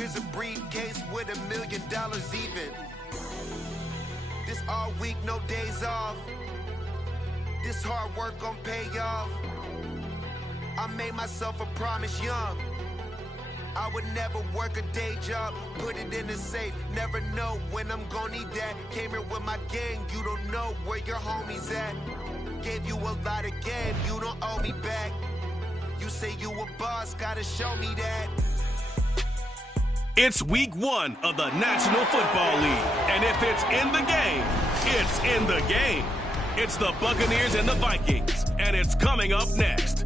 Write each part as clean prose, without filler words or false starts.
Here's a briefcase with $1 million even. This all week, no days off. This hard work gon' pay off. I made myself a promise young. I would never work a day job, put it in the safe. Never know when I'm gon' need that. Came here with my gang, you don't know where your homies at. Gave you a lot of game, you don't owe me back. You say you a boss, gotta show me that. It's week 1 of the National Football League, and if it's in the game, it's in the game. It's the Buccaneers and the Vikings, and it's coming up next.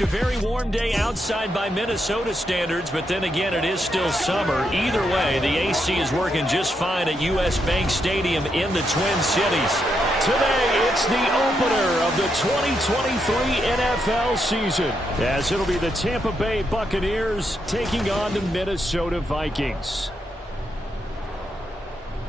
A very warm day outside by Minnesota standards, but then again, it is still summer. Either way, the AC is working just fine at U.S. Bank Stadium in the Twin Cities. Today, it's the opener of the 2023 NFL season, as it'll be the Tampa Bay Buccaneers taking on the Minnesota Vikings.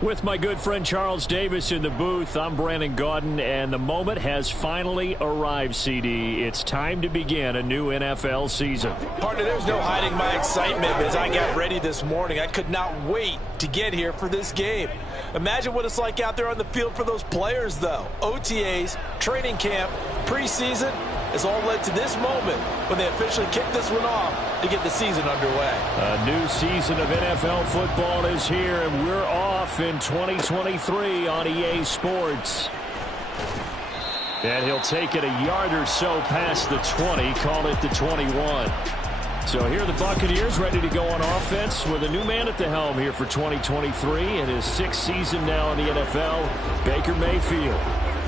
With my good friend Charles Davis in the booth, I'm Brandon Gaudin, and the moment has finally arrived, CD. It's time to begin a new NFL season. Partner, there's no hiding my excitement as I got ready this morning. I could not wait to get here for this game. Imagine what it's like out there on the field for those players, though. OTAs, training camp, preseason has all led to this moment when they officially kick this one off to get the season underway. A new season of NFL football is here, and we're off in 2023 on EA Sports. And he'll take it a yard or so past the 20, call it the 21. So here are the Buccaneers ready to go on offense with a new man at the helm here for 2023 in his 6th season now in the NFL, Baker Mayfield.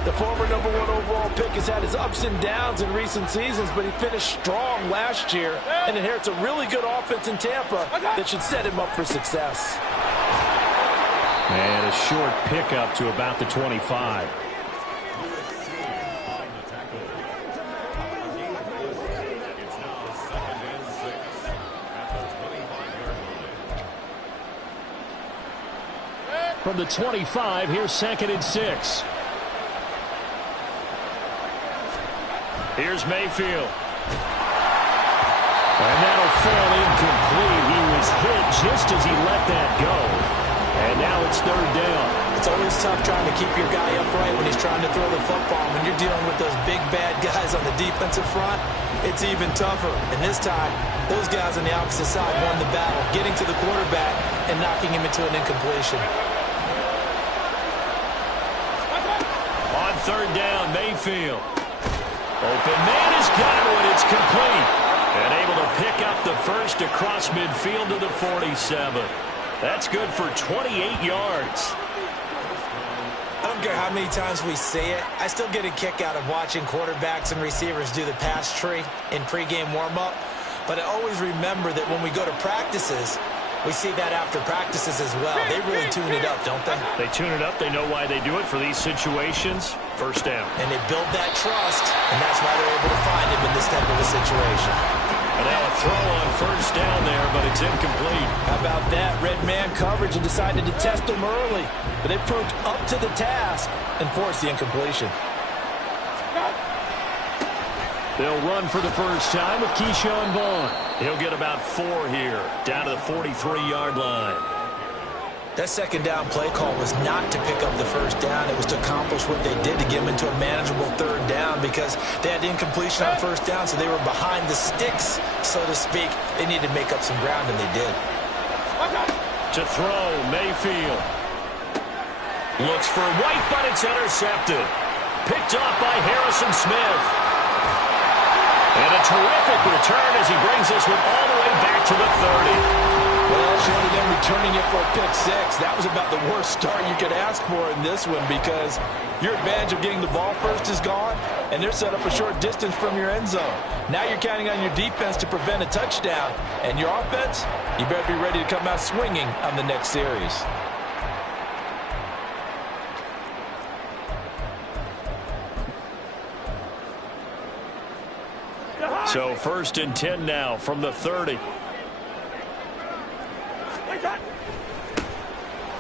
The former #1 overall pick has had his ups and downs in recent seasons, but he finished strong last year and inherits a really good offense in Tampa that should set him up for success. And a short pickup to about the 25. From the 25, here's 2nd and 6. Here's Mayfield. And that'll fall incomplete. He was hit just as he let that go. And now it's 3rd down. It's always tough trying to keep your guy upright when he's trying to throw the football. When you're dealing with those big, bad guys on the defensive front, it's even tougher. And this time, those guys on the opposite side won the battle, getting to the quarterback and knocking him into an incompletion. On 3rd down, Mayfield. Open man has got one. It's complete. And able to pick up the first across midfield to the 47. That's good for 28 yards. I don't care how many times we say it, I still get a kick out of watching quarterbacks and receivers do the pass tree in pregame warm-up. But I always remember that when we go to practices, we see that after practices as well. They really tune it up, don't they? They tune it up. They know why they do it for these situations. 1st down. And they build that trust, and that's why they're able to find him in this type of a situation. And now a throw on 1st down there, but it's incomplete. How about that? Red man coverage and decided to test him early. But they proved up to the task and forced the incompletion. They'll run for the first time with Keyshawn Vaughn. He'll get about 4 here, down to the 43-yard line. That 2nd down play call was not to pick up the 1st down. It was to accomplish what they did to get them into a manageable 3rd down because they had incompletion on 1st down, so they were behind the sticks, so to speak. They needed to make up some ground, and they did. To throw, Mayfield. Looks for White, but it's intercepted. Picked off by Harrison Smith. And a terrific return as he brings this one all the way back to the 30. Well, short of them returning it for a pick 6, that was about the worst start you could ask for in this one because your advantage of getting the ball first is gone, and they're set up a short distance from your end zone. Now you're counting on your defense to prevent a touchdown, and your offense, you better be ready to come out swinging on the next series. So 1st and 10 now from the 30.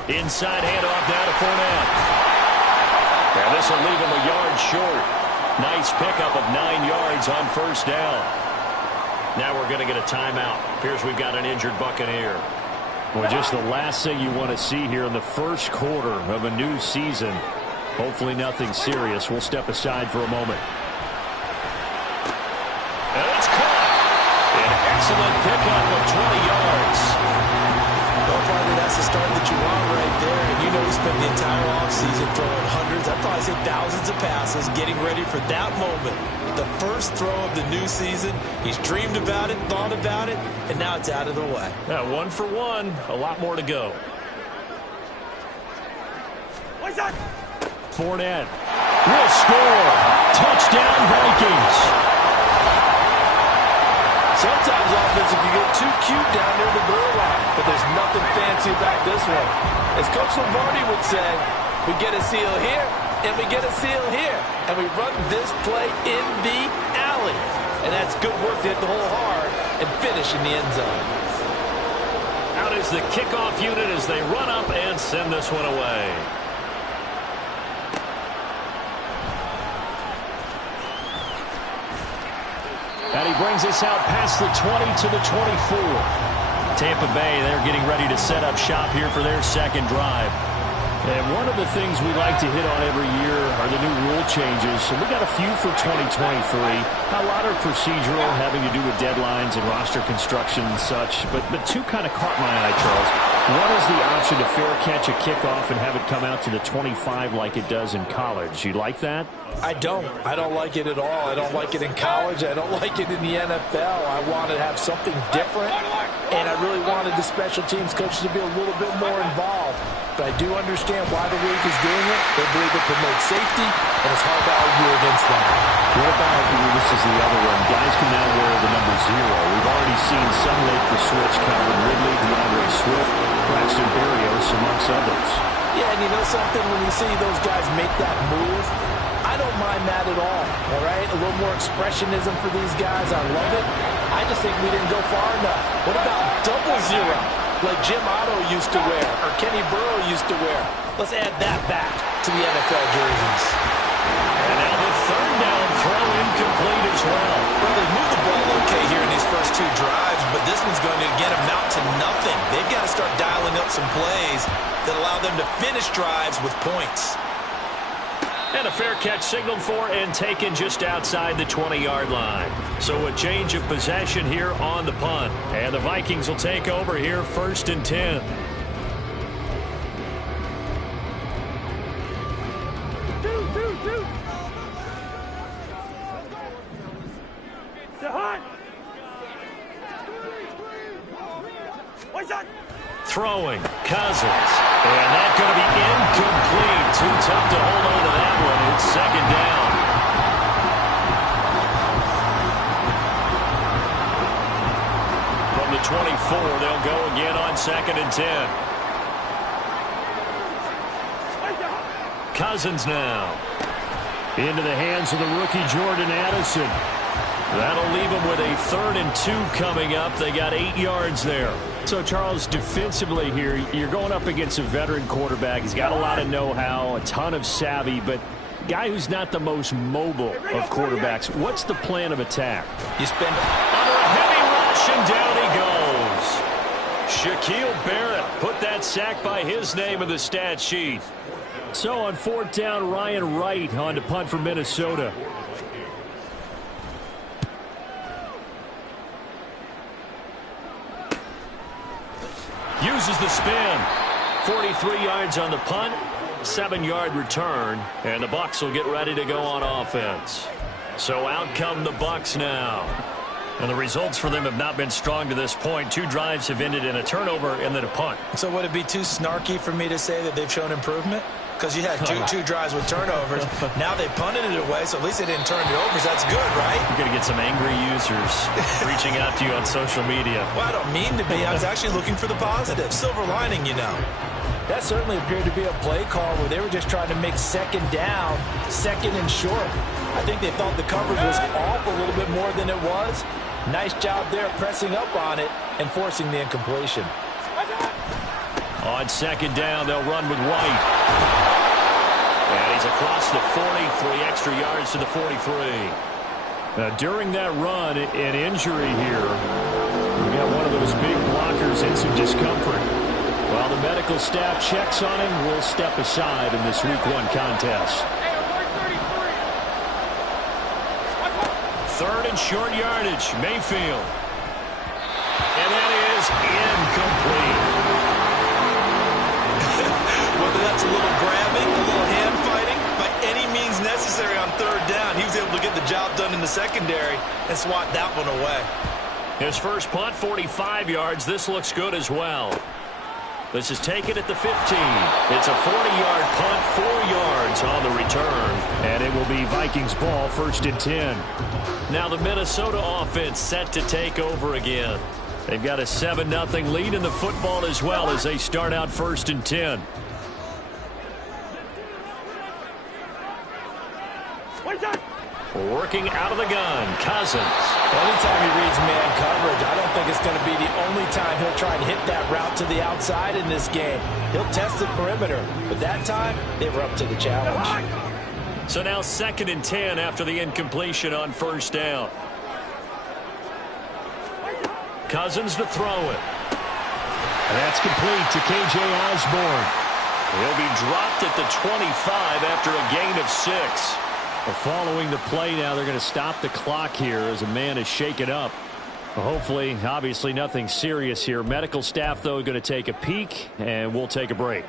Inside handoff down to Fournette. And this will leave him a yard short. Nice pickup of 9 yards on first down. Now we're going to get a timeout. Appears we've got an injured Buccaneer. Well, just the last thing you want to see here in the first quarter of a new season. Hopefully nothing serious. We'll step aside for a moment. And it's caught. An excellent pickup of 20 yards. Well, probably that's the start that you want right there. And you know he spent the entire offseason throwing hundreds, I'd probably say thousands of passes, getting ready for that moment. The first throw of the new season. He's dreamed about it, thought about it, and now it's out of the way. Yeah, 1 for 1. A lot more to go. Fournette will score. Touchdown, Vikings. Sometimes offense, if you get too cute down near the goal line, but there's nothing fancy about this one. As Coach Lombardi would say, we get a seal here, and we get a seal here, and we run this play in the alley. And that's good work to hit the hole hard and finish in the end zone. Out is the kickoff unit as they run up and send this one away. And he brings us out past the 20 to the 24. Tampa Bay, they're getting ready to set up shop here for their second drive. And one of the things we like to hit on every year are the new rule changes. And we got a few for 2023. A lot are procedural, having to do with deadlines and roster construction and such. But two kind of caught my eye, Charles. One is the option to fair catch a kickoff and have it come out to the 25 like it does in college. You like that? I don't like it at all. I don't like it in college. I don't like it in the NFL. I want to have something different, and I really wanted the special teams coaches to be a little bit more involved. But I do understand why the league is doing it. They believe it promotes safety, and it's hard to argue against that. What about, this is the other one, guys can now wear the number 0. We've already seen some make the switch, Calvin Ridley, DeAndre Swift, Braxton Berrios, amongst others. Yeah, and you know something? When you see those guys make that move, I don't mind that at all right? A little more expressionism for these guys. I love it. I just think we didn't go far enough. What about double 0, like Jim Otto used to wear or Kenny Burrow used to wear? Let's add that back to the NFL jerseys. And now the third down throw incomplete as well. Well, they moved the ball okay here in these first 2 drives, but this one's going to, again, amount to nothing. They've got to start dialing up some plays that allow them to finish drives with points. And a fair catch signaled for and taken just outside the 20-yard line. So a change of possession here on the punt. And the Vikings will take over here 1st and 10. Throwing, Cousins. And that's going to be incomplete. Too tough to hold on to that one. It's 2nd down. From the 24, they'll go again on 2nd and 10. Cousins now. Into the hands of the rookie Jordan Addison. That'll leave them with a 3rd and 2 coming up. They got 8 yards there. So, Charles, defensively here, you're going up against a veteran quarterback. He's got a lot of know-how, a ton of savvy, but a guy who's not the most mobile of quarterbacks. What's the plan of attack? You spend under a heavy rush, and down he goes. Shaquille Barrett put that sack by his name in the stat sheet. So on 4th down, Ryan Wright on to punt for Minnesota. Uses the spin. 43 yards on the punt, 7-yard return, and the Bucs will get ready to go on offense. So out come the Bucs now. And the results for them have not been strong to this point. 2 drives have ended in a turnover and then a punt. So would it be too snarky for me to say that they've shown improvement? Because you had two drives with turnovers. Now they punted it away, so at least they didn't turn it over. So that's good, right? You're going to get some angry users reaching out to you on social media. Well, I don't mean to be. I was actually looking for the positive. Silver lining, you know. That certainly appeared to be a play call where they were just trying to make 2nd down, 2nd and short. I think they thought the coverage was off a little bit more than it was. Nice job there pressing up on it and forcing the incompletion. On second down, they'll run with White. And he's across the 40, 3 extra yards to the 43. During that run, an injury here. We got one of those big blockers in some discomfort. While the medical staff checks on him, we'll step aside in this Week 1 contest. Third and short yardage, Mayfield. And that is incomplete. Whether that's a little grabbing, a little hand fighting, by any means necessary on third down, he was able to get the job done in the secondary and swat that one away. His first punt, 45 yards. This looks good as well. This is taken at the 15. It's a 40-yard punt, 4 yards on the return. And it will be Vikings ball, 1st and 10. Now the Minnesota offense set to take over again. They've got a 7-0 lead in the football as well as they start out 1st and 10. Working out of the gun, Cousins. Anytime he reads man coverage, I don't think it's going to be the only time he'll try and hit that route to the outside in this game. He'll test the perimeter, but that time they were up to the challenge. So now 2nd and 10 after the incompletion on 1st down. Cousins to throw it. And that's complete to K.J. Osborne. He'll be dropped at the 25 after a gain of 6. Well, following the play now, they're going to stop the clock here as a man is shaken up. Well, hopefully, obviously nothing serious here. Medical staff, though, going to take a peek, and we'll take a break.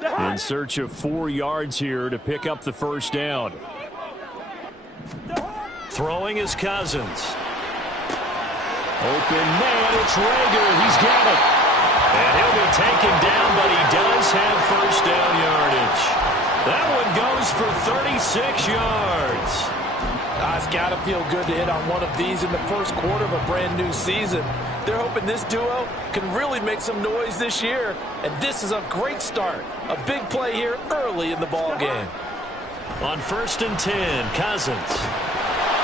In search of 4 yards here to pick up the 1st down. Throwing is Cousins. Open man, it's Rager. He's got it. And he'll be taken down, but he does have 1st down yardage. That one goes for 36 yards. It's got to feel good to hit on one of these in the first quarter of a brand new season. They're hoping this duo can really make some noise this year. And this is a great start. A big play here early in the ball game. On 1st and 10, Cousins.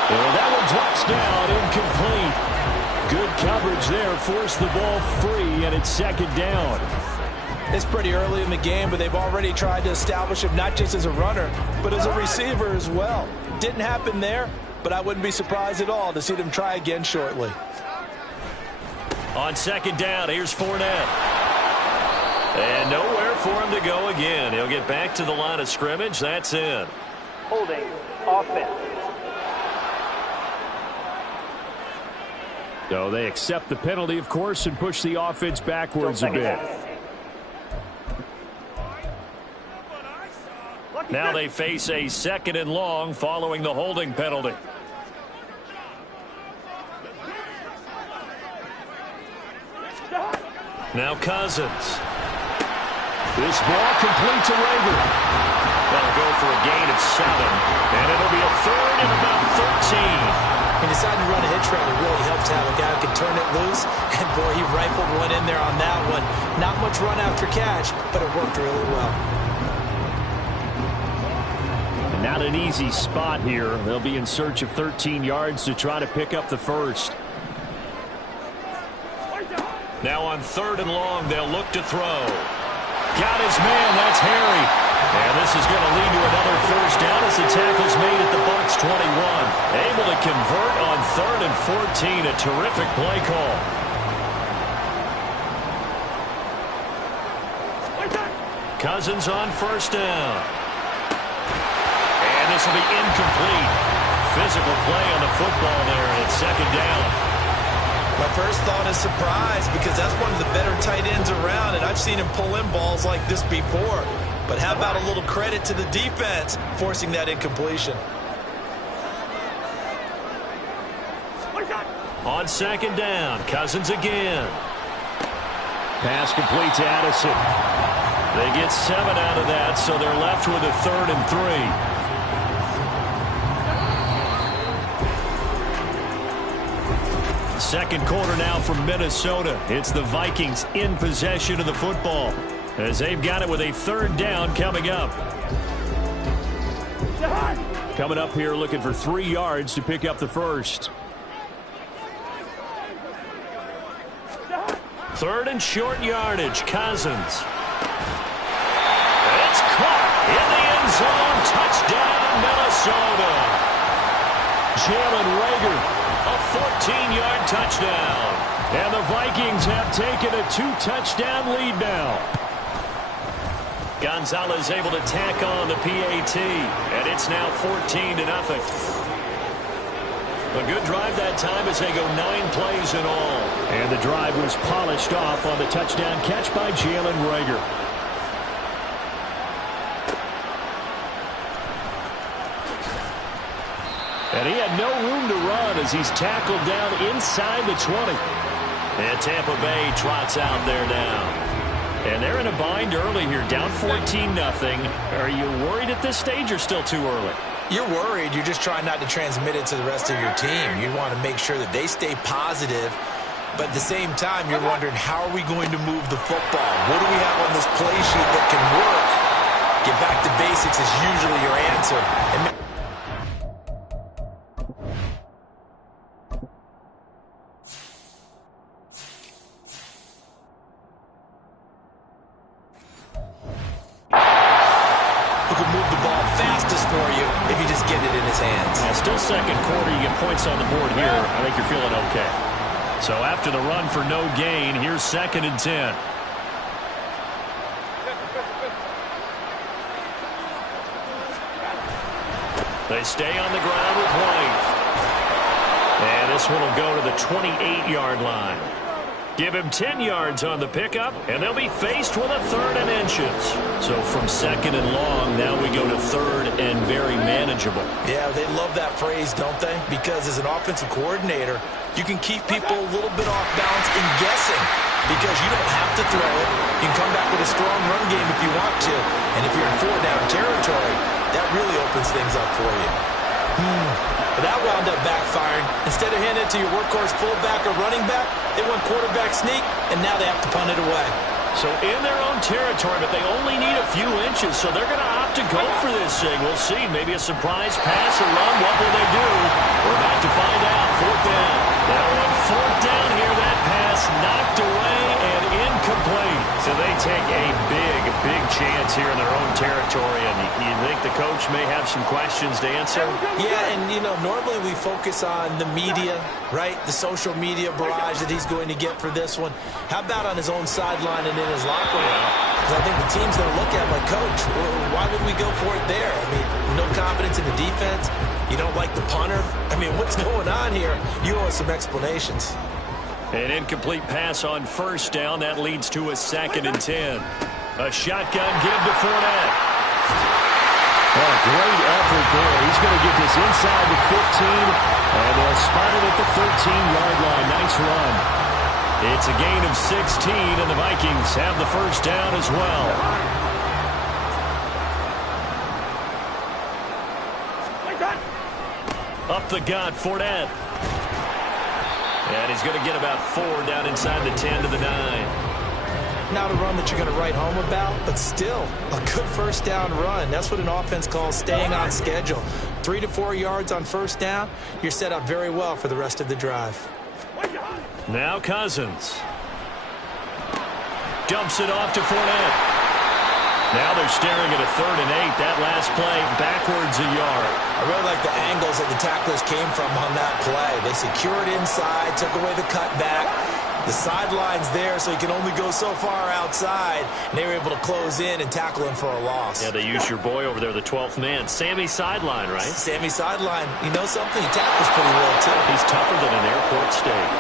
Well, that one drops down, incomplete. Good coverage there, forced the ball free, and it's 2nd down. It's pretty early in the game, but they've already tried to establish him not just as a runner, but as a receiver as well. Didn't happen there, but I wouldn't be surprised at all to see them try again shortly. On 2nd down, here's Fournette. And nowhere for him to go again. He'll get back to the line of scrimmage. That's in. Holding offense. So they accept the penalty, of course, and push the offense backwards a bit. Now they face a 2nd and long following the holding penalty. Now Cousins. This ball complete to Rager. That'll go for a gain of 7. And it'll be a 3rd and about 13. He decided to run a hitch route. It really helps to have a guy who can turn it loose. And, boy, he rifled one in there on that one. Not much run after catch, but it worked really well. And not an easy spot here. They'll be in search of 13 yards to try to pick up the 1st. Now on 3rd and long, they'll look to throw. Got his man. That's Harry. And this is going to lead to another 1st down as the tackle's made at the Bucs 21. Able to convert on 3rd and 14. A terrific play call. Cousins on 1st down. And this will be incomplete. Physical play on the football there, and it's 2nd down. My first thought is surprise because that's one of the better tight ends around, and I've seen him pull in balls like this before. But how about a little credit to the defense forcing that incompletion? On 2nd down, Cousins again. Pass complete to Addison. They get 7 out of that, so they're left with a 3rd and 3. Second quarter now from Minnesota. It's the Vikings in possession of the football as they've got it with a 3rd down coming up. coming up here looking for 3 yards to pick up the first. 3rd and short yardage. Cousins. It's caught in the end zone. Touchdown, Minnesota. Jalen Reagor, a 14-yard touchdown. And the Vikings have taken a 2-touchdown lead now. Gonzalez able to tack on the PAT, and it's now 14-0. A good drive that time as they go 9 plays in all. And the drive was polished off on the touchdown catch by Jalen Reagor. And he had no room to run as he's tackled down inside the 20. And Tampa Bay trots out there now. And they're in a bind early here, down 14-0. Are you worried at this stage or still too early? You're worried. You're just trying not to transmit it to the rest of your team. You want to make sure that they stay positive. But at the same time, you're wondering, how are we going to move the football? What do we have on this play sheet that can work? Get back to basics is usually your answer. Still second quarter, you get points on the board here. I think you're feeling okay. So after the run for no gain, here's 2nd and 10. They stay on the ground with White. And this one will go to the 28-yard line. Give him 10 yards on the pickup, and they'll be faced with a 3rd and inches. So from 2nd and long, now we go to 3rd and very manageable. Yeah, they love that phrase, don't they? Because as an offensive coordinator, you can keep people a little bit off balance and guessing because you don't have to throw it. You can come back with a strong run game if you want to. And if you're in 4-down territory, that really opens things up for you. But that wound up backfiring. Instead of handing it to your workhorse fullback or running back, they went quarterback sneak, and now they have to punt it away. So in their own territory, but they only need a few inches, so they're going to opt to go for this thing. We'll see. Maybe a surprise pass or run. What will they do? We're about to find out. 4th down. Now on 4th down here, that pass knocked away and incomplete. So they take a big chance here in their own territory, and you think the coach may have some questions to answer? Yeah, and, you know, normally we focus on the media, right? The social media barrage that he's going to get for this one. How about on his own sideline and in his locker room? Because I think the team's going to look at him like, Coach, why would we go for it there? I mean, no confidence in the defense. You don't like the punter. I mean, what's going on here? You owe us some explanations. An incomplete pass on 1st down. That leads to a 2nd and 10. A shotgun give to Fournette. Oh, great effort there. He's going to get this inside the 15, and they'll spot it at the 13-yard line. Nice run. It's a gain of 16, and the Vikings have the 1st down as well. Up the gut, Fournette. And he's going to get about 4 down inside the 10 to the 9. Not a run that you're going to write home about, but still a good 1st down run. That's what an offense calls staying on schedule. 3 to 4 yards on 1st down, you're set up very well for the rest of the drive. Now Cousins. Dumps it off to Fournette. Now they're staring at a 3rd and 8. That last play backwards a yard. I really like the angles that the tacklers came from on that play. They secured inside, took away the cutback. The sideline's there, so he can only go so far outside. And they were able to close in and tackle him for a loss. Yeah, they used your boy over there, the 12th man. Sammy Sideline, right? Sammy Sideline. You know something? He tackles pretty well, too. He's tougher than an airport steak.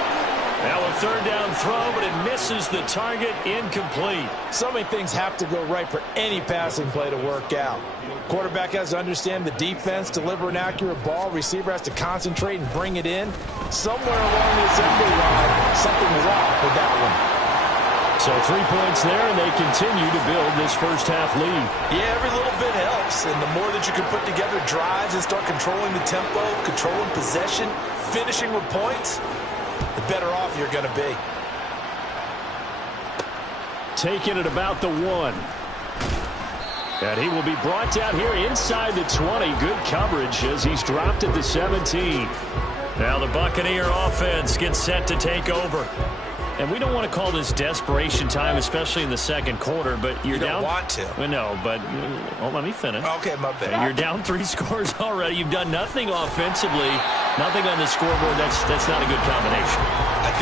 Now a 3rd down throw, but it misses the target, incomplete. So many things have to go right for any passing play to work out. Quarterback has to understand the defense, deliver an accurate ball. Receiver has to concentrate and bring it in. Somewhere along the assembly line, something was off with that one. So 3 points there, and they continue to build this 1st half lead. Yeah, every little bit helps. And the more that you can put together drives and start controlling the tempo, controlling possession, finishing with points, the better off you're going to be. Taking it about the 1. And he will be brought down here inside the 20. Good coverage as he's dropped at the 17. Now the Buccaneer offense gets set to take over. And we don't want to call this desperation time, especially in the second quarter, but you're down. You don't want to. Well, no, but let me finish. Okay, my bad. You're down 3 scores already. You've done nothing offensively, nothing on the scoreboard. That's not a good combination. I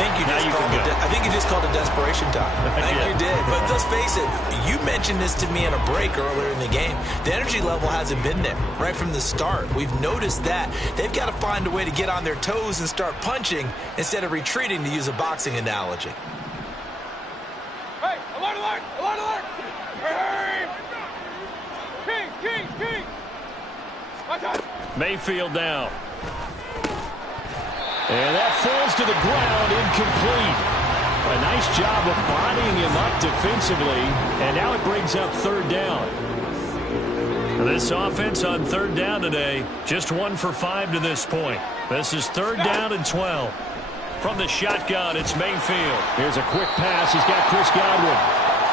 think you just called it desperation time. I think you did. But let's face it, you mentioned this to me in a break earlier in the game. The energy level hasn't been there right from the start. We've noticed that. They've got to find a way to get on their toes and start punching instead of retreating, to use a boxing analogy. Hey, alert, alert, alert, alert! Hey! King! Watch out! Mayfield now. And that falls to the ground, incomplete. A nice job of bodying him up defensively, and now it brings up third down. This offense on third down today, just 1 for 5 to this point. This is third down and 12. From the shotgun, it's Mayfield. Here's a quick pass. He's got Chris Godwin.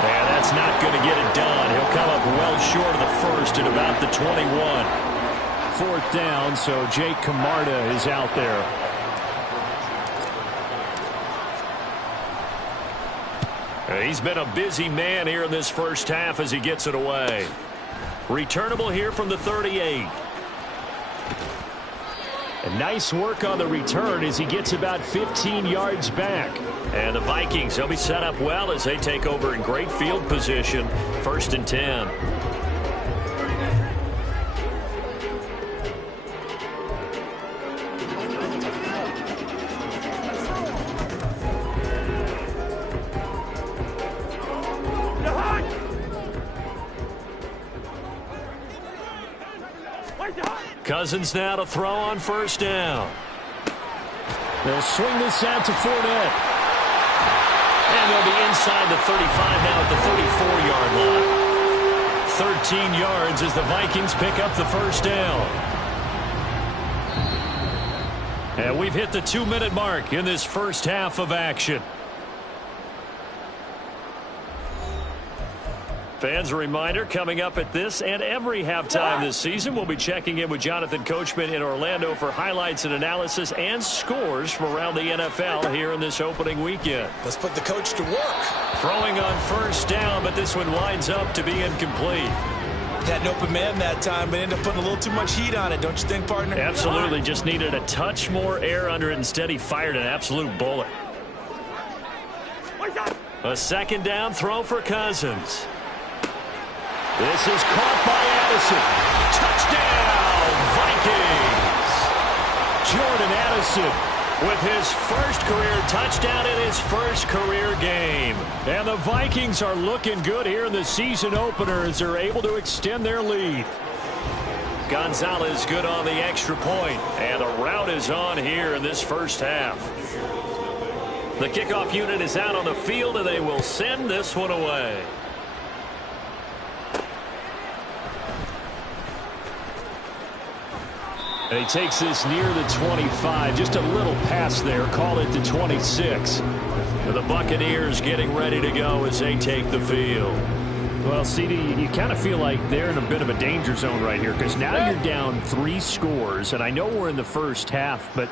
And that's not going to get it done. He'll come up well short of the first at about the 21. Fourth down, so Jake Camarda is out there. He's been a busy man here in this first half as he gets it away. Returnable here from the 38. And nice work on the return as he gets about 15 yards back. And the Vikings, they'll be set up well as they take over in great field position. 1st and 10. Cousins now to throw on first down. They'll swing this out to Fournette. And they'll be inside the 35 now at the 34-yard line. 13 yards as the Vikings pick up the first down. And we've hit the 2-minute mark in this first half of action. Fans, a reminder, coming up at this and every halftime this season, we'll be checking in with Jonathan Coachman in Orlando for highlights and analysis and scores from around the NFL here in this opening weekend. Let's put the coach to work. Throwing on first down, but this one winds up to be incomplete. Had an open man that time, but ended up putting a little too much heat on it, don't you think, partner? Absolutely. Just needed a touch more air under it. Instead, he fired an absolute bullet. A second down throw for Cousins. This is caught by Addison. Touchdown, Vikings! Jordan Addison with his first career touchdown in his first career game. And the Vikings are looking good here in the season opener as they're able to extend their lead. Gonzalez good on the extra point, and the route is on here in this first half. The kickoff unit is out on the field, and they will send this one away. And he takes this near the 25. Just a little pass there. Call it the 26. The Buccaneers getting ready to go as they take the field. Well, CD, you kind of feel like they're in a bit of a danger zone right here because now you're down 3 scores. And I know we're in the first half, but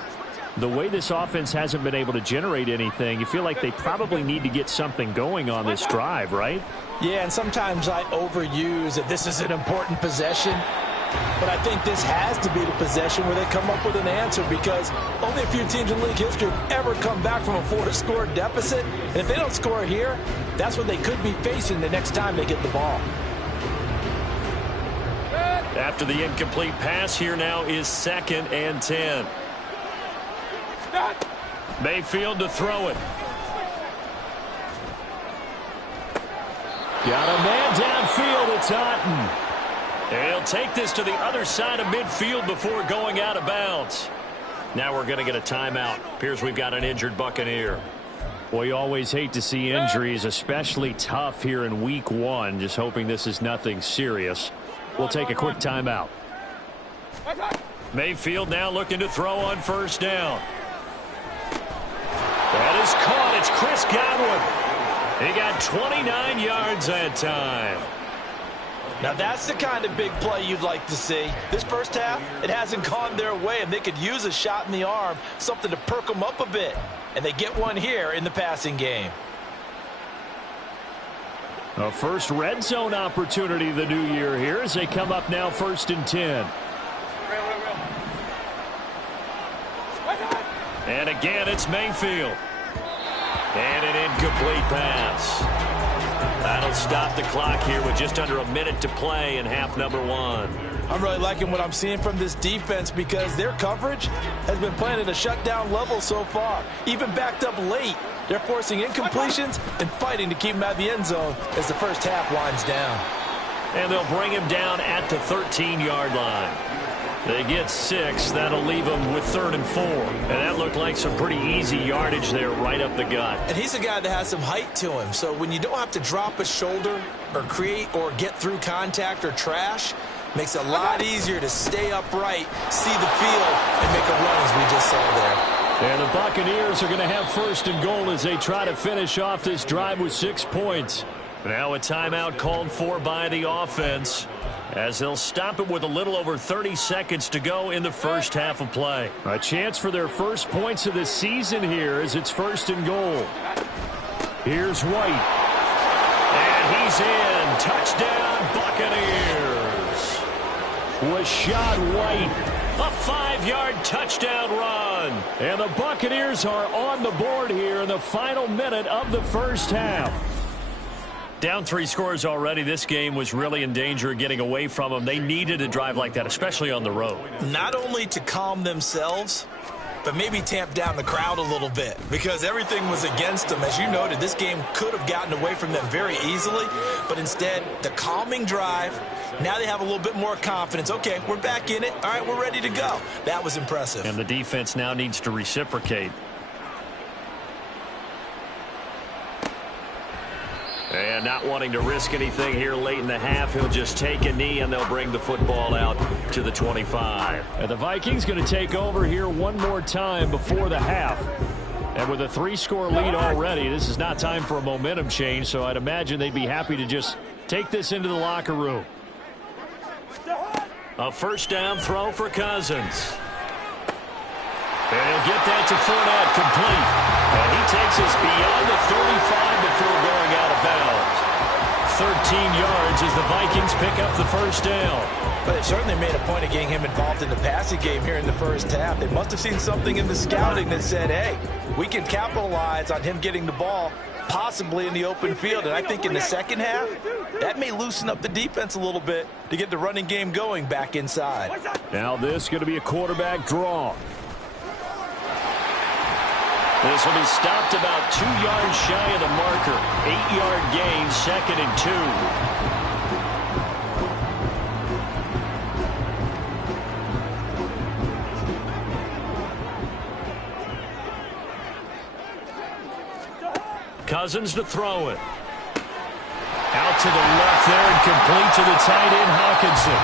the way this offense hasn't been able to generate anything, you feel like they probably need to get something going on this drive, right? Yeah, and sometimes I overuse that this is an important possession. But I think this has to be the possession where they come up with an answer because only a few teams in league history have ever come back from a 4-score deficit. And if they don't score here, that's what they could be facing the next time they get the ball. After the incomplete pass, here now is 2nd and 10. Mayfield to throw it. Got a man downfield. It's Otten. And he'll take this to the other side of midfield before going out of bounds. Now we're going to get a timeout. Appears we've got an injured Buccaneer. Well, you always hate to see injuries, especially tough here in week 1. Just hoping this is nothing serious. We'll take a quick timeout. Mayfield now looking to throw on first down. That is caught. It's Chris Godwin. He got 29 yards that time. Now that's the kind of big play you'd like to see. This first half, it hasn't gone their way, and they could use a shot in the arm, something to perk them up a bit. And they get one here in the passing game. A first red zone opportunity of the new year here as they come up now 1st and 10. And again, it's Mayfield. And an incomplete pass. That'll stop the clock here with just under a minute to play in half number 1. I'm really liking what I'm seeing from this defense because their coverage has been playing at a shutdown level so far. Even backed up late, they're forcing incompletions and fighting to keep them out of the end zone as the first half winds down. And they'll bring him down at the 13-yard line. They get 6. That'll leave them with 3rd and 4. And that looked like some pretty easy yardage there right up the gut. And he's a guy that has some height to him. So when you don't have to drop a shoulder or create or get through contact or trash, makes it a lot easier to stay upright, see the field, and make a run as we just saw there. And the Buccaneers are going to have 1st and goal as they try to finish off this drive with 6 points. Now a timeout called for by the offense, as they'll stop it with a little over 30 seconds to go in the first half of play. A chance for their first points of the season here as it's 1st and goal. Here's White. And he's in. Touchdown, Buccaneers. Rashad White. A 5-yard touchdown run. And the Buccaneers are on the board here in the final minute of the first half. Down 3 scores already. This game was really in danger of getting away from them. They needed a drive like that, especially on the road. Not only to calm themselves, but maybe tamp down the crowd a little bit because everything was against them. As you noted, this game could have gotten away from them very easily, but instead, the calming drive, now they have a little bit more confidence. Okay, we're back in it. All right, we're ready to go. That was impressive. And the defense now needs to reciprocate. And not wanting to risk anything here late in the half, he'll just take a knee, and they'll bring the football out to the 25. And the Vikings going to take over here one more time before the half. And with a 3-score lead already, this is not time for a momentum change, so I'd imagine they'd be happy to just take this into the locker room. A first down throw for Cousins. And he'll get that to Fournette, complete. And he takes us beyond the 35 before going out of bounds. 13 yards as the Vikings pick up the first down. But they certainly made a point of getting him involved in the passing game here in the first half. They must have seen something in the scouting that said, hey, we can capitalize on him getting the ball possibly in the open field. And I think in the second half, that may loosen up the defense a little bit to get the running game going back inside. Now this is going to be a quarterback draw. This will be stopped about 2 yards shy of the marker. 8-yard gain, 2nd and 2. Cousins to throw it. Out to the left there and complete to the tight end, Hawkinson.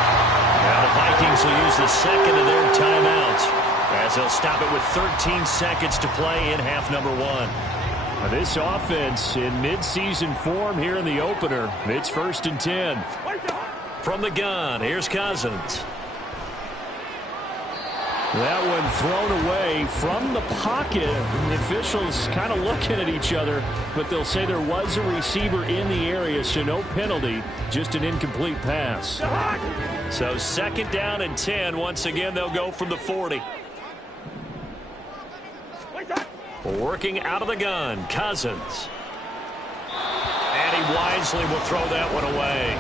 Now the Vikings will use the second of their timeouts, as they'll stop it with 13 seconds to play in half number 1. Now this offense in mid-season form here in the opener. It's 1st and 10. From the gun, here's Cousins. That one thrown away from the pocket. The officials kind of looking at each other, but they'll say there was a receiver in the area, so no penalty, just an incomplete pass. So 2nd down and 10. Once again, they'll go from the 40. Working out of the gun, Cousins. And he wisely will throw that one away.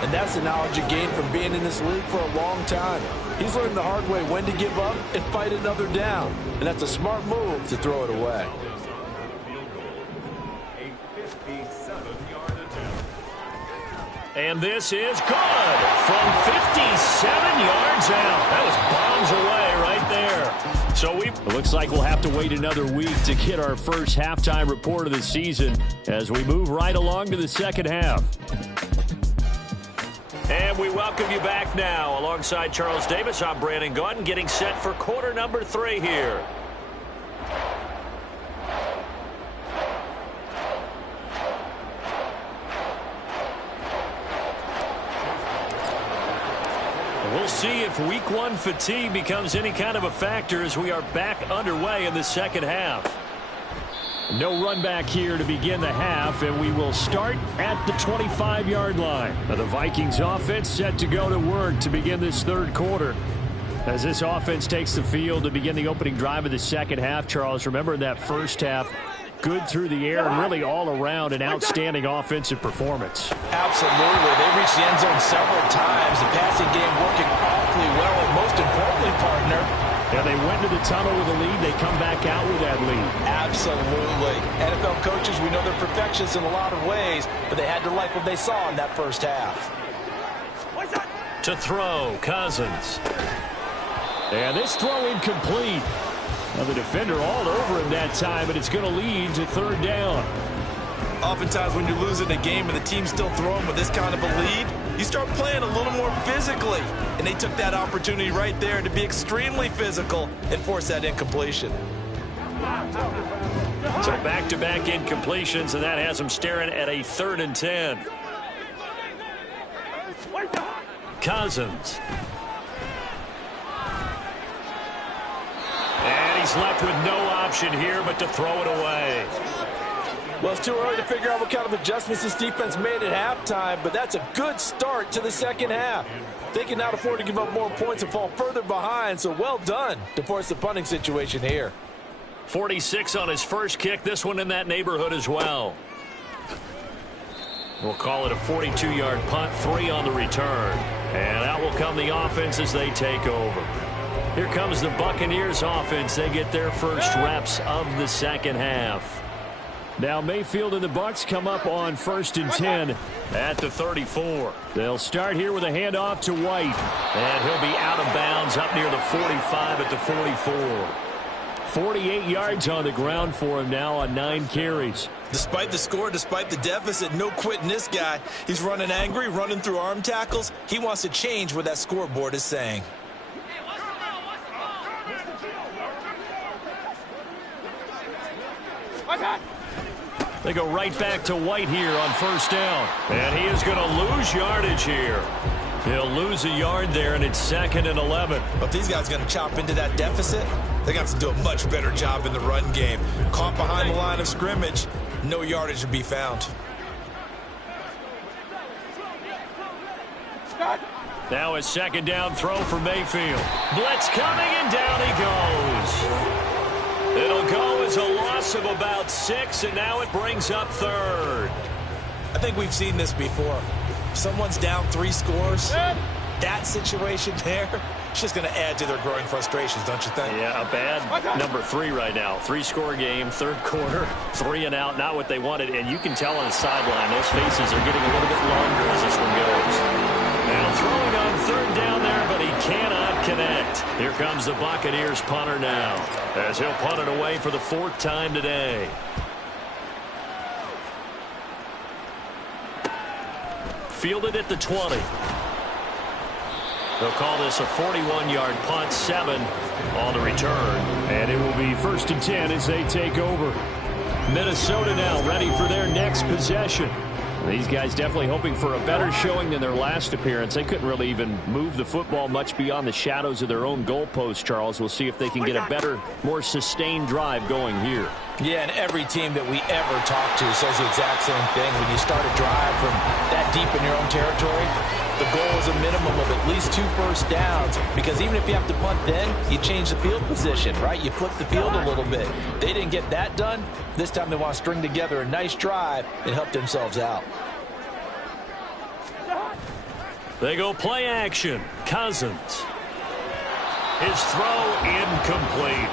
And that's the knowledge you gain from being in this league for a long time. He's learned the hard way when to give up and fight another down. And that's a smart move to throw it away. And this is good from 57 yards out. That was bombs away right there. So it looks like we'll have to wait another week to get our first halftime report of the season as we move right along to the second half. And we welcome you back now. Alongside Charles Davis, I'm Brandon Gaudin, getting set for quarter number 3 here. see if week one fatigue becomes any kind of a factor as we are back underway in the second half. No run back here to begin the half, and we will start at the 25-yard line. Now the Vikings offense set to go to work to begin this third quarter. As this offense takes the field to begin the opening drive of the second half, Charles, remember in that first half, good through the air and really all around an outstanding offensive performance. Absolutely. They reached the end zone several times. The passing game working awfully well, and most importantly, partner, yeah, they went to the tunnel with a lead. They come back out with that lead. Absolutely. NFL coaches, we know they're perfectionists in a lot of ways, but they had to like what they saw in that first half. To throw, Cousins. And this throw incomplete. Now the defender all over him that time, and it's going to lead to third down. Oftentimes when you're losing a game and the team's still throwing with this kind of a lead, you start playing a little more physically. And they took that opportunity right there to be extremely physical and force that incompletion. So back-to-back incompletions, and that has them staring at a 3rd and 10. Cousins. And he's left with no option here but to throw it away. Well, it's too early to figure out what kind of adjustments this defense made at halftime, but that's a good start to the second half. They cannot afford to give up more points and fall further behind, so well done to force the punting situation here. 46 on his first kick, this one in that neighborhood as well. We'll call it a 42-yard punt, 3 on the return. And out will come the offense as they take over. Here comes the Buccaneers offense. They get their first reps of the second half. Now Mayfield and the Bucs come up on 1st and 10 at the 34. They'll start here with a handoff to White. And he'll be out of bounds up near the 45 at the 44. 48 yards on the ground for him now on 9 carries. Despite the score, despite the deficit, no quitting this guy. He's running angry, running through arm tackles. He wants to change what that scoreboard is saying. They go right back to White here on 1st down. And he is going to lose yardage here. He'll lose a yard there, and it's 2nd and 11. But these guys are going to chop into that deficit. They got to do a much better job in the run game. Caught behind the line of scrimmage, no yardage to be found. Now a 2nd down throw for Mayfield. Blitz coming, and down he goes. It'll go as a loss of about 6, and now it brings up 3rd. I think we've seen this before. Someone's down 3 scores. That situation there, it's just going to add to their growing frustrations, don't you think? Yeah, a bad number 3 right now. 3-score game, 3rd quarter, 3 and out, not what they wanted. And you can tell on the sideline, those faces are getting a little bit longer as this one goes. Now throwing on 3rd down there, but he cannot connect. Here comes the Buccaneers punter now, as he'll punt it away for the 4th time today. Fielded at the 20. They'll call this a 41-yard punt, 7 on the return. And it will be 1st and 10 as they take over. Minnesota now ready for their next possession. These guys definitely hoping for a better showing than their last appearance. They couldn't really even move the football much beyond the shadows of their own goalpost, Charles. We'll see if they can get a better, more sustained drive going here. Yeah, and every team that we ever talk to says the exact same thing. When you start a drive from that deep in your own territory, the goal is a minimum of at least 2 first downs, because even if you have to punt then, you change the field position, right? You flip the field a little bit. They didn't get that done. This time they want to string together a nice drive and help themselves out. They go play action. Cousins. His throw incomplete.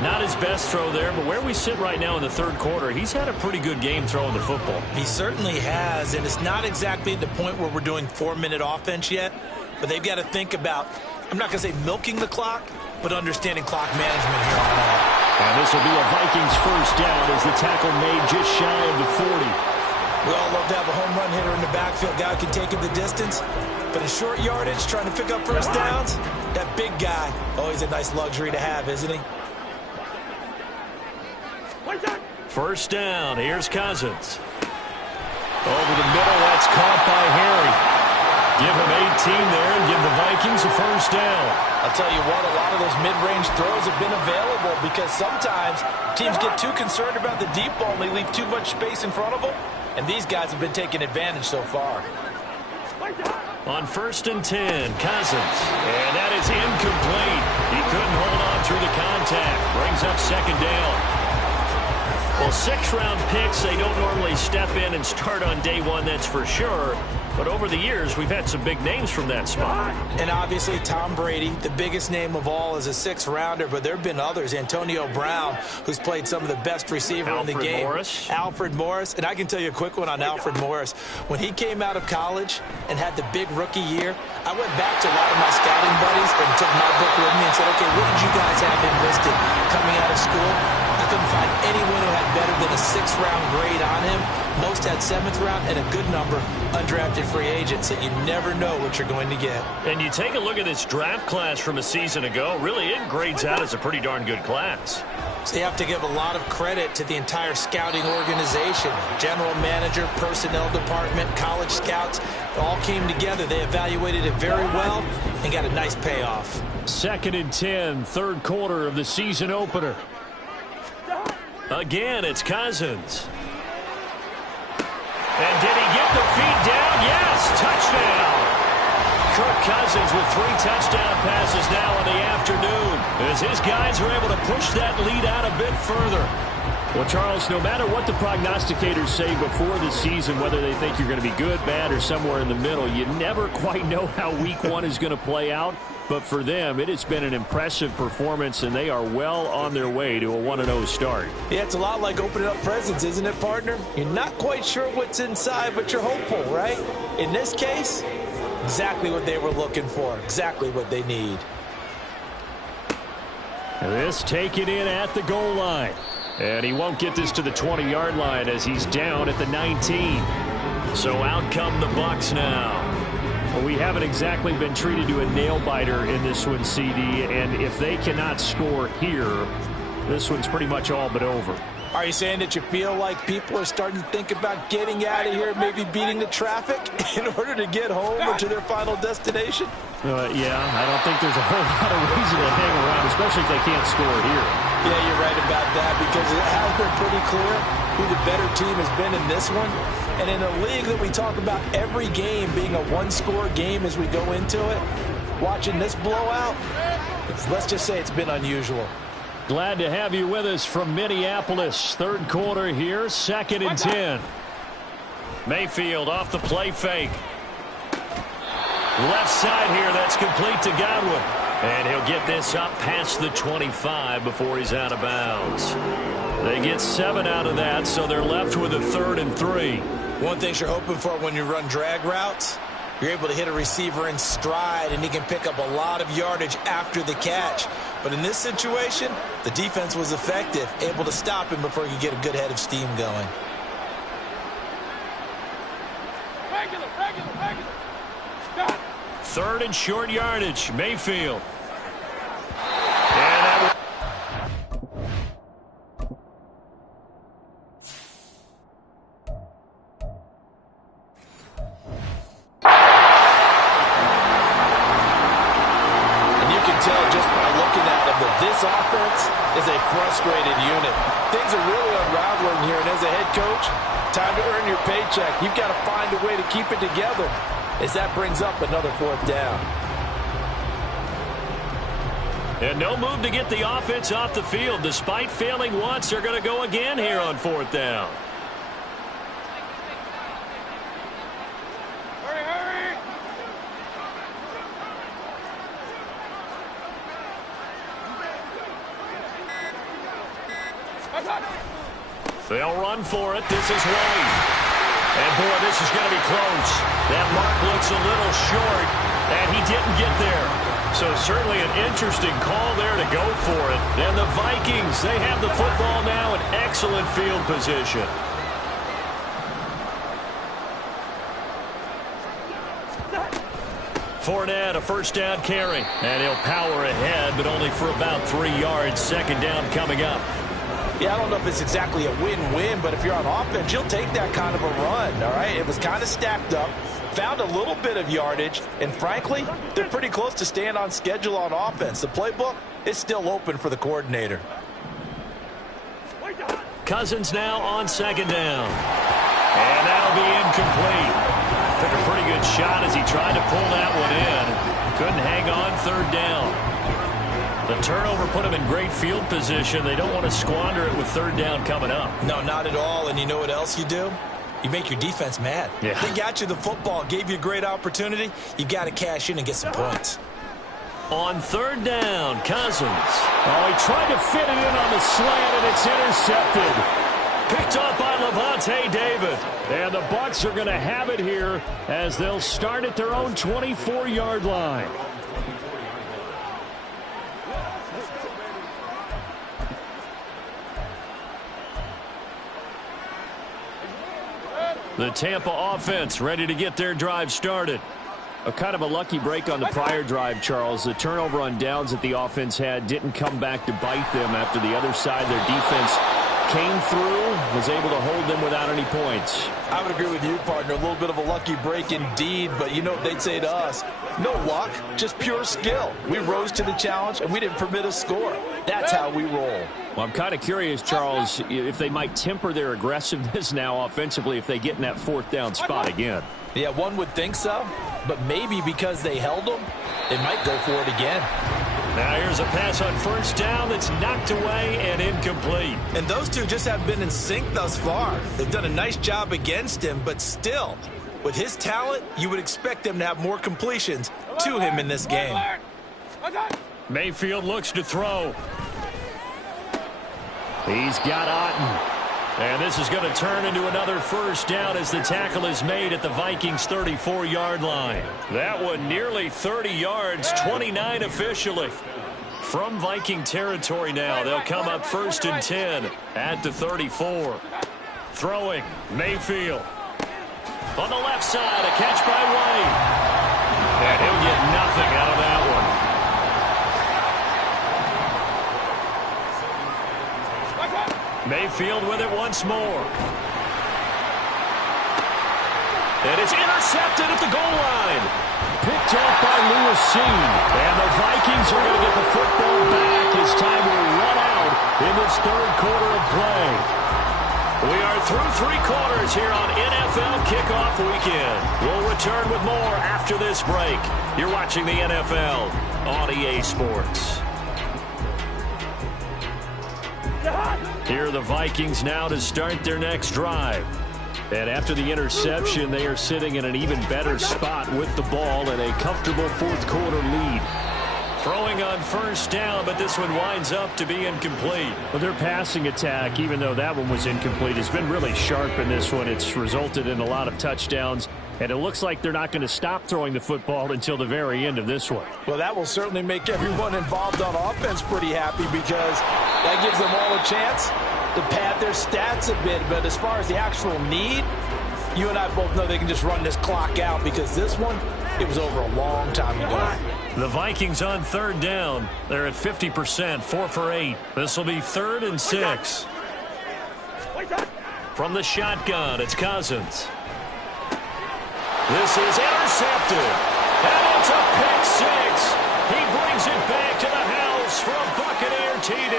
Not his best throw there, but where we sit right now in the 3rd quarter, he's had a pretty good game throwing the football. He certainly has, and it's not exactly at the point where we're doing 4-minute offense yet, but they've got to think about, I'm not going to say milking the clock, but understanding clock management here on that. And this will be a Vikings 1st down as the tackle made just shy of the 40. We all love to have a home run hitter in the backfield, guy who can take it the distance, but in short yardage, trying to pick up first downs, that big guy, always a nice luxury to have, isn't he? 1st down. Here's Cousins. Over the middle. That's caught by Harry. Give him 18 there and give the Vikings a first down. I'll tell you what, a lot of those mid-range throws have been available because sometimes teams get too concerned about the deep ball and they leave too much space in front of them, and these guys have been taking advantage so far. On 1st and 10, Cousins. And that is incomplete. He couldn't hold on through the contact. Brings up 2nd down. Well, 6th-round picks, they don't normally step in and start on day one, that's for sure. But over the years, we've had some big names from that spot. And obviously, Tom Brady, the biggest name of all, is a 6th-rounder, but there have been others. Antonio Brown, who's played some of the best receiver in the game. Alfred Morris. And I can tell you a quick one on Alfred Morris. When he came out of college and had the big rookie year, I went back to a lot of my scouting buddies and took my book with me and said, okay, what did you guys have him listed coming out of school? I couldn't find anyone who had better than a 6th-round grade on him. Most had 7th round and a good number undrafted free agents that you never know what you're going to get. And you take a look at this draft class from a season ago, really it grades out as a pretty darn good class. So you have to give a lot of credit to the entire scouting organization. General manager, personnel department, college scouts, all came together. They evaluated it very well and got a nice payoff. 2nd and 10, 3rd quarter of the season opener. Again, it's Cousins. And did he get the feet down? Yes, touchdown. Kirk Cousins with 3 touchdown passes now in the afternoon as his guys are able to push that lead out a bit further. Well, Charles, no matter what the prognosticators say before the season, whether they think you're going to be good, bad, or somewhere in the middle, you never quite know how week 1 is going to play out. But for them, it has been an impressive performance, and they are well on their way to a 1-0 start. Yeah, it's a lot like opening up presents, isn't it, partner? You're not quite sure what's inside, but you're hopeful, right? In this case, exactly what they were looking for, exactly what they need. This taken in at the goal line. And he won't get this to the 20-yard line as he's down at the 19. So out come the Bucs now. Well, we haven't exactly been treated to a nail-biter in this one, CD, and if they cannot score here, this one's pretty much all but over. Are you saying that you feel like people are starting to think about getting out of here, maybe beating the traffic in order to get home or to their final destination? Yeah, I don't think there's a whole lot of reason to hang around, especially if they can't score here. Yeah, you're right about that because it has been pretty clear who the better team has been in this one. And in a league that we talk about every game being a one-score game as we go into it, watching this blowout, let's just say it's been unusual. Glad to have you with us from Minneapolis. 3rd quarter here, 2nd and 10. Mayfield off the play fake. Left side here, that's complete to Godwin. And he'll get this up past the 25 before he's out of bounds. They get 7 out of that, so they're left with a 3rd and 3. One thing you're hoping for when you run drag routes, you're able to hit a receiver in stride, and he can pick up a lot of yardage after the catch. But in this situation, the defense was effective, able to stop him before he could get a good head of steam going. Regular. 3rd and short yardage, Mayfield. And that Tell just by looking at him that this offense is a frustrated unit. Things are really unraveling here, and as a head coach, time to earn your paycheck. You've got to find a way to keep it together as that brings up another 4th down. And no move to get the offense off the field. Despite failing once, they're going to go again here on 4th down. They'll run for it. This is White. And, boy, this is going to be close. That mark looks a little short, and he didn't get there. So certainly an interesting call there to go for it. And the Vikings, they have the football now in excellent field position. Fournette, a 1st down carry. And he'll power ahead, but only for about 3 yards. 2nd down coming up. Yeah, I don't know if it's exactly a win-win, but if you're on offense, you'll take that kind of a run, all right? It was kind of stacked up. found a little bit of yardage, and frankly, they're pretty close to staying on schedule on offense. The playbook is still open for the coordinator. Cousins now on second down. And that'll be incomplete. Took a pretty good shot as he tried to pull that one in. Couldn't hang on third down. The turnover put him in great field position. They don't want to squander it with third down coming up. No, not at all. And you know what else you do? You make your defense mad. Yeah. They got you the football, gave you a great opportunity. You got to cash in and get some points. On third down, Cousins. Oh, he tried to fit it in on the slant, and it's intercepted. Picked up by Levante David. And the Bucs are going to have it here as they'll start at their own 24-yard line. The Tampa offense ready to get their drive started. A kind of a lucky break on the prior drive, Charles. The turnover on downs that the offense had didn't come back to bite them after the other side. Their defense came through, was able to hold them without any points. I would agree with you, partner. A little bit of a lucky break indeed, but you know what they'd say to us? No luck, just pure skill. We rose to the challenge, and we didn't permit a score. That's how we roll. Well, I'm kind of curious, Charles, if they might temper their aggressiveness now offensively if they get in that fourth down spot again. Yeah, one would think so, but maybe because they held them, they might go for it again. Now here's a pass on first down that's knocked away and incomplete. And those two just have been in sync thus far. They've done a nice job against him, but still, with his talent, you would expect them to have more completions to him in this game. Mayfield looks to throw. He's got Otten. And this is going to turn into another first down as the tackle is made at the Vikings' 34-yard line. That one nearly 30 yards, 29 officially. From Viking territory now, they'll come up first and 10 at the 34. Throwing, Mayfield. On the left side, a catch by White. And he'll get nothing out of that one. Mayfield with it once more. And it's intercepted at the goal line. Picked off by Lewis Seen. And the Vikings are going to get the football back as time will run out in this third quarter of play. We are through three quarters here on NFL Kickoff Weekend. We'll return with more after this break. You're watching the NFL on EA Sports. Here are the Vikings now to start their next drive. And after the interception, they are sitting in an even better spot with the ball and a comfortable fourth quarter lead. Throwing on first down, but this one winds up to be incomplete. Well, their passing attack, even though that one was incomplete, has been really sharp in this one. It's resulted in a lot of touchdowns. And it looks like they're not going to stop throwing the football until the very end of this one. Well, that will certainly make everyone involved on offense pretty happy because that gives them all a chance to pad their stats a bit. But as far as the actual need, you and I both know they can just run this clock out because this one, it was over a long time ago. The Vikings on third down. They're at 50%, 4 for 8. This will be 3rd and 6. From the shotgun, it's Cousins. This is intercepted. And it's a pick six. He brings it back to the house for a Buccaneer TD.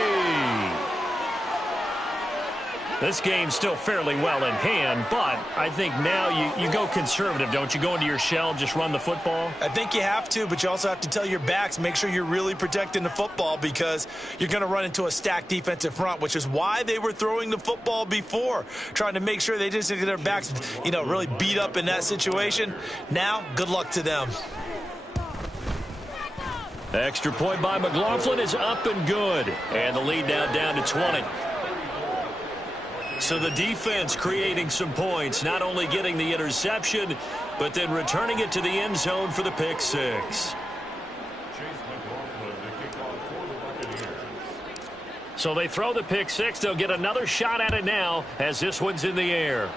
This game's still fairly well in hand, but I think now you go conservative, don't you? Go into your shell, just run the football? I think you have to, but you also have to tell your backs, make sure you're really protecting the football because you're going to run into a stacked defensive front, which is why they were throwing the football before, trying to make sure they just get their backs, really beat up in that situation. Now, good luck to them. Extra point by McLaughlin is up and good. And the lead now down to 20. So the defense creating some points, not only getting the interception, but then returning it to the end zone for the pick six. So they throw the pick six. They'll get another shot at it now as this one's in the air.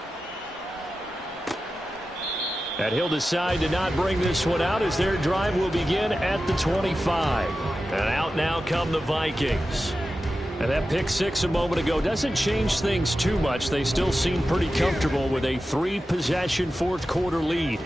And he'll decide to not bring this one out as their drive will begin at the 25. And out now come the Vikings. And that pick six a moment ago doesn't change things too much. They still seem pretty comfortable with a 3-possession fourth quarter lead.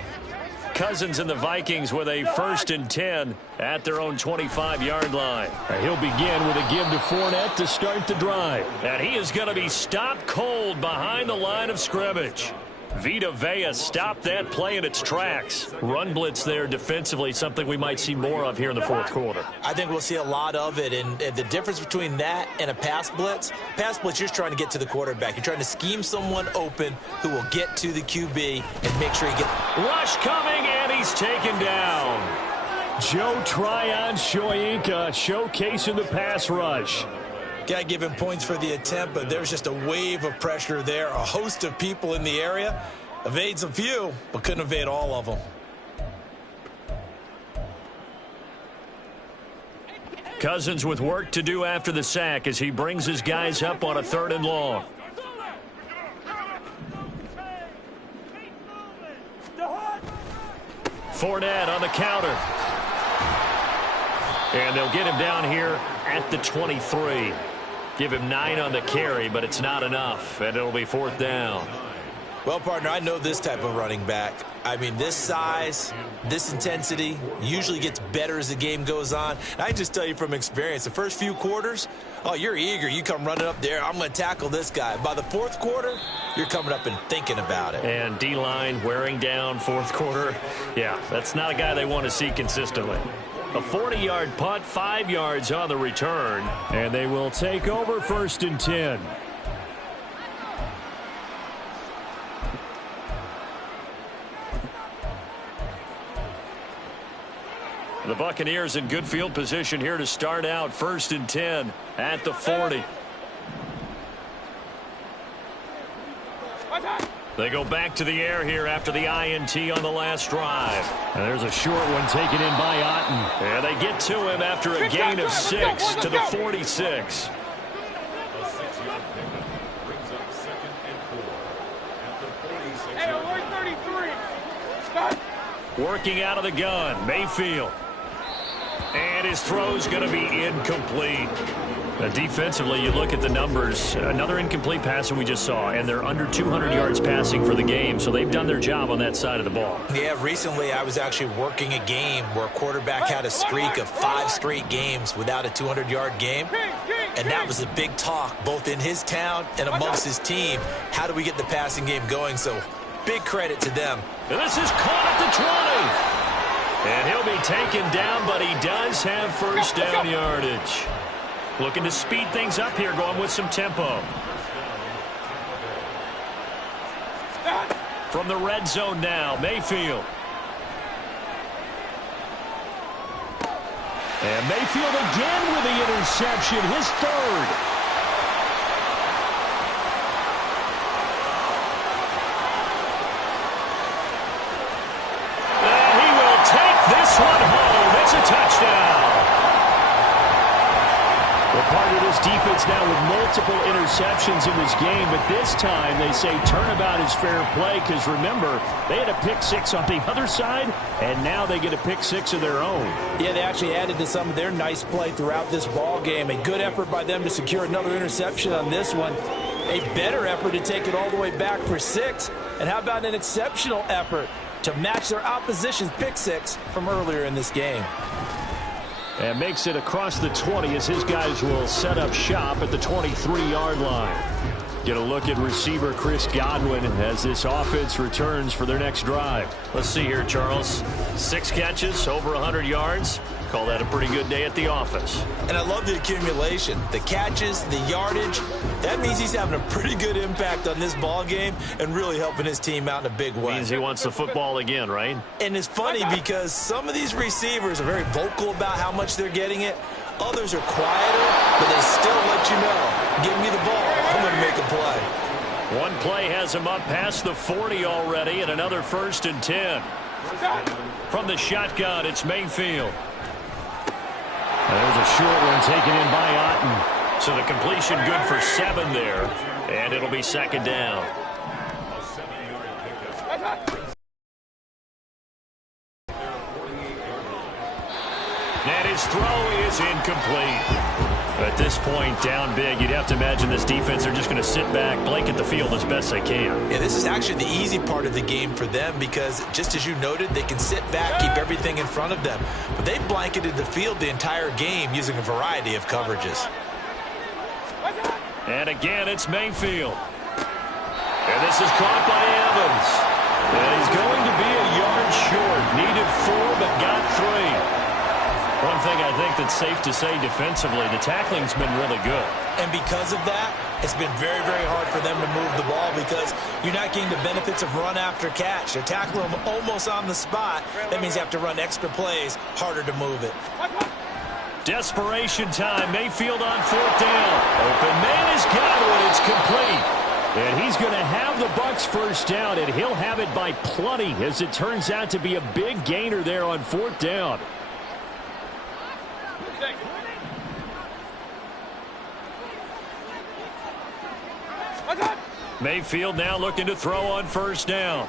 Cousins and the Vikings with a 1st and 10 at their own 25-yard line. He'll begin with a give to Fournette to start the drive. And he is going to be stopped cold behind the line of scrimmage. Vita Vea stopped that play in its tracks. Run blitz there defensively, something we might see more of here in the 4th quarter. I think we'll see a lot of it, and the difference between that and a pass blitz, you're just trying to get to the quarterback. You're trying to scheme someone open who will get to the QB and make sure he gets... Rush coming, and he's taken down. Joe Tryon-Shoyinka showcasing the pass rush. Got to give him points for the attempt, but there's just a wave of pressure there. A host of people in the area. Evades a few, but couldn't evade all of them. Cousins with work to do after the sack as he brings his guys up on a 3rd and long. Fournette on the counter. And they'll get him down here at the 23. Give him 9 on the carry, but it's not enough, and it'll be 4th down. Well, partner, I know this type of running back. I mean, this size, this intensity usually gets better as the game goes on. And I can just tell you from experience, the first few quarters, oh, you're eager. You come running up there, I'm going to tackle this guy. By the 4th quarter, you're coming up and thinking about it. And D-line wearing down 4th quarter. Yeah, that's not a guy they want to see consistently. A 40-yard punt, 5 yards on the return. And they will take over 1st and 10. The Buccaneers in good field position here to start out 1st and 10 at the 40. They go back to the air here after the INT on the last drive. And there's a short one taken in by Otten. And they get to him after a gain of 6 to the 46. Working out of the gun, Mayfield. And his throw's going to be incomplete. Defensively, you look at the numbers. Another incomplete pass that we just saw, and they're under 200 yards passing for the game, so they've done their job on that side of the ball. Yeah, recently I was actually working a game where a quarterback had a streak of 5 straight games without a 200-yard game, and that was a big talk both in his town and amongst his team. How do we get the passing game going? So big credit to them. And this is caught at the 20. And he'll be taken down, but he does have 1st down yardage. Looking to speed things up here, going with some tempo. From the red zone now, Mayfield. And Mayfield again with the interception, his 3rd. And he will take this one home. It's a touchdown. Well, part of this defense now with multiple interceptions in this game, but this time they say turnabout is fair play because, remember, they had a pick 6 on the other side, and now they get a pick 6 of their own. Yeah, they actually added to some of their nice play throughout this ball game. A good effort by them to secure another interception on this one. A better effort to take it all the way back for 6. And how about an exceptional effort to match their opposition's pick 6 from earlier in this game? And makes it across the 20 as his guys will set up shop at the 23-yard line. Get a look at receiver Chris Godwin as this offense returns for their next drive. Let's see here, Charles. 6 catches, over 100 yards. Call that a pretty good day at the office. And I love the accumulation. The catches, the yardage. That means he's having a pretty good impact on this ball game and really helping his team out in a big way. Means he wants the football again, right? And it's funny because some of these receivers are very vocal about how much they're getting it. Others are quieter, but they still let you know, give me the ball, I'm going to make a play. One play has him up past the 40 already, and another 1st and 10. From the shotgun, it's Mayfield. There's a short one taken in by Otten. So the completion good for 7 there, and it'll be 2nd down. And his throw is incomplete. At this point, down big, you'd have to imagine this defense are just going to sit back, blanket the field as best they can. Yeah, this is actually the easy part of the game for them because, just as you noted, they can sit back, keep everything in front of them. But they blanketed the field the entire game using a variety of coverages. And again, it's Mayfield. And this is caught by Evans. And he's going to be a yard short. Needed 4, but got 3. One thing I think that's safe to say defensively, the tackling's been really good. And because of that, it's been very, very hard for them to move the ball because you're not getting the benefits of run after catch. They're tackling them almost on the spot. That means you have to run extra plays, harder to move it. Desperation time. Mayfield on 4th down. Open man has got one. It's complete. And he's going to have the Bucs first down, and he'll have it by plenty as it turns out to be a big gainer there on 4th down. Mayfield now looking to throw on 1st down.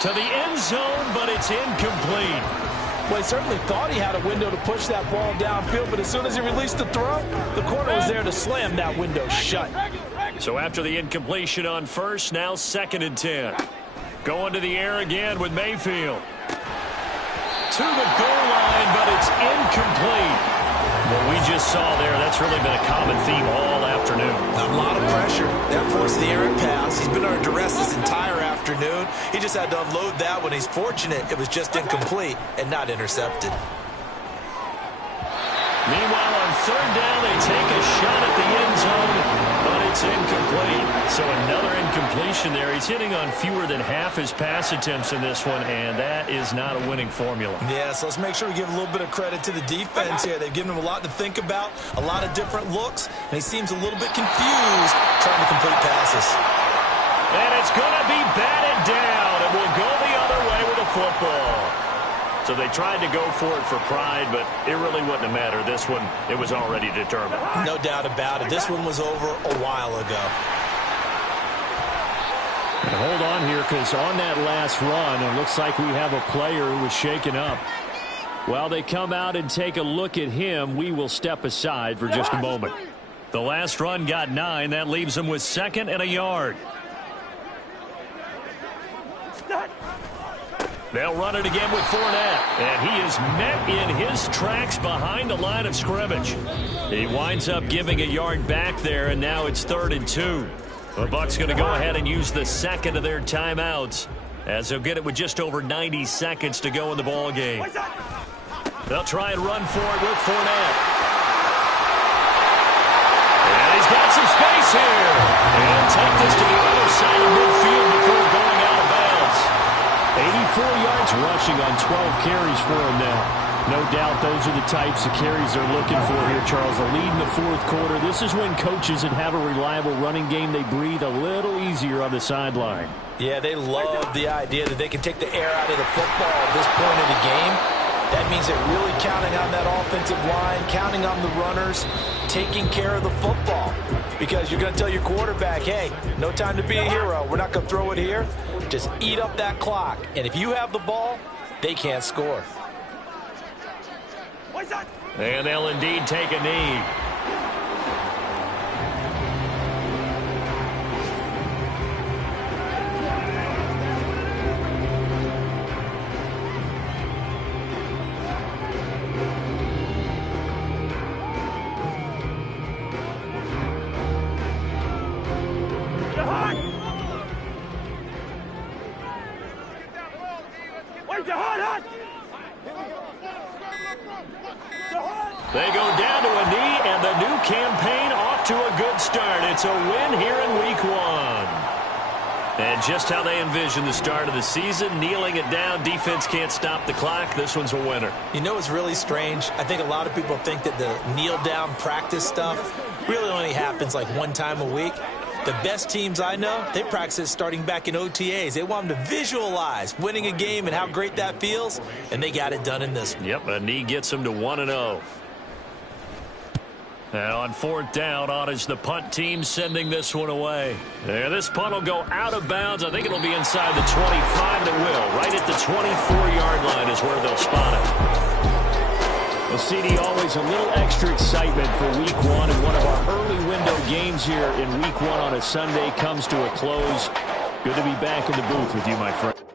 To the end zone, but it's incomplete. Well, he certainly thought he had a window to push that ball downfield, but as soon as he released the throw, the corner was there to slam that window shut. So after the incompletion on 1st, now 2nd and 10. Going to the air again with Mayfield. To the goal line, but it's incomplete. What we just saw there, that's really been a common theme all afternoon. A lot of pressure. That forced the errant pass. He's been under duress this entire afternoon. He just had to unload that when he's fortunate it was just incomplete and not intercepted. Meanwhile, on 3rd down, they take a shot at the end zone, but it's incomplete. So another incompletion there. He's hitting on fewer than half his pass attempts in this one, and that is not a winning formula. Yeah, so let's make sure we give a little bit of credit to the defense here. They've given him a lot to think about, a lot of different looks, and he seems a little bit confused trying to complete passes. And it's going to be batted down, and we'll go the other way with the football. So they tried to go for it for pride, but it really wouldn't have mattered. This one, it was already determined. No doubt about it. This one was over a while ago. And hold on here, because on that last run, it looks like we have a player who was shaken up. While they come out and take a look at him, we will step aside for just a moment. The last run got 9. That leaves him with 2nd and a yard. They'll run it again with Fournette. And he is met in his tracks behind the line of scrimmage. He winds up giving a yard back there, and now it's 3rd and 2. The Bucs going to go ahead and use the 2nd of their timeouts as they'll get it with just over 90 seconds to go in the ball game. They'll try and run for it with Fournette. And he's got some space here. And take this to the other side of midfield before going out of bounds. 84 yards rushing on 12 carries for him now. No doubt those are the types of carries they're looking for here, Charles. The lead in the 4th quarter. This is when coaches that have a reliable running game, they breathe a little easier on the sideline. Yeah, they love the idea that they can take the air out of the football at this point in the game. That means they're really counting on that offensive line, counting on the runners, taking care of the football. Because you're going to tell your quarterback, hey, no time to be a hero. We're not going to throw it here. Just eat up that clock. And if you have the ball, they can't score. And they'll indeed take a knee. They go down to a knee, and the new campaign off to a good start. It's a win here in Week 1. And just how they envision the start of the season, kneeling it down, defense can't stop the clock. This one's a winner. You know what's really strange? I think a lot of people think that the kneel-down practice stuff really only happens like one time a week. The best teams I know, they practice it starting back in OTAs. They want them to visualize winning a game and how great that feels, and they got it done in this one. Yep, a knee gets them to 1-0. And on 4th down, on is the punt team sending this one away. And this punt will go out of bounds. I think it'll be inside the 25, and it will. Right at the 24-yard line is where they'll spot it. Well, CD, always a little extra excitement for Week 1, and one of our early window games here in Week 1 on a Sunday comes to a close. Good to be back in the booth with you, my friend.